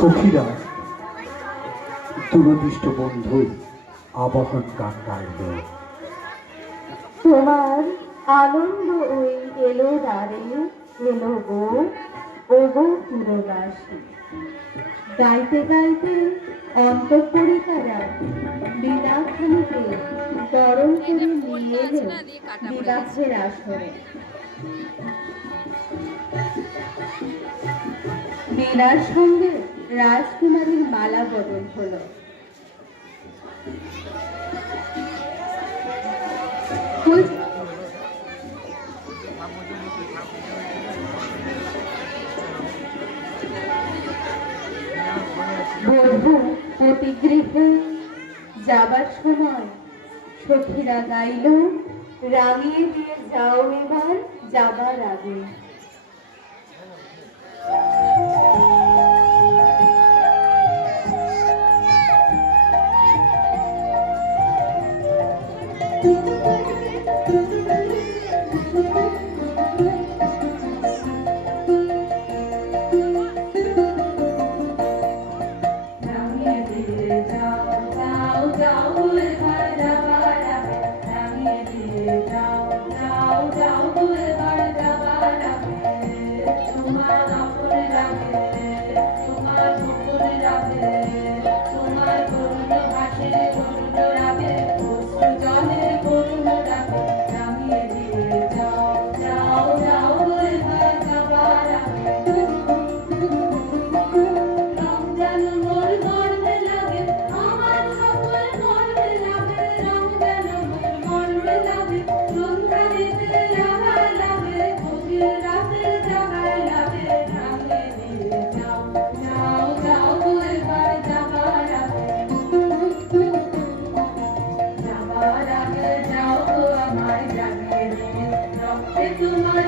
সখীরা দূরদৃষ্ট বন্ধু আবাহন গান গাইল। তোমার আনন্দ ওই এলো দ্বারে, এলো গো ও গো পুরবাসী। গাইতে গাইতে অন্তঃপুরিতারা বিলাখানিকে বরণ করে নিয়ে এলো বিবাহের আসরে। বীণার সঙ্গে রাজকুমারীর মালা বদল হলো। বধূ পতিগৃহে যাবার সময় সখীরা গাইল, রাঙিয়ে দিয়ে যাও এবার যাবার আগে। তোমার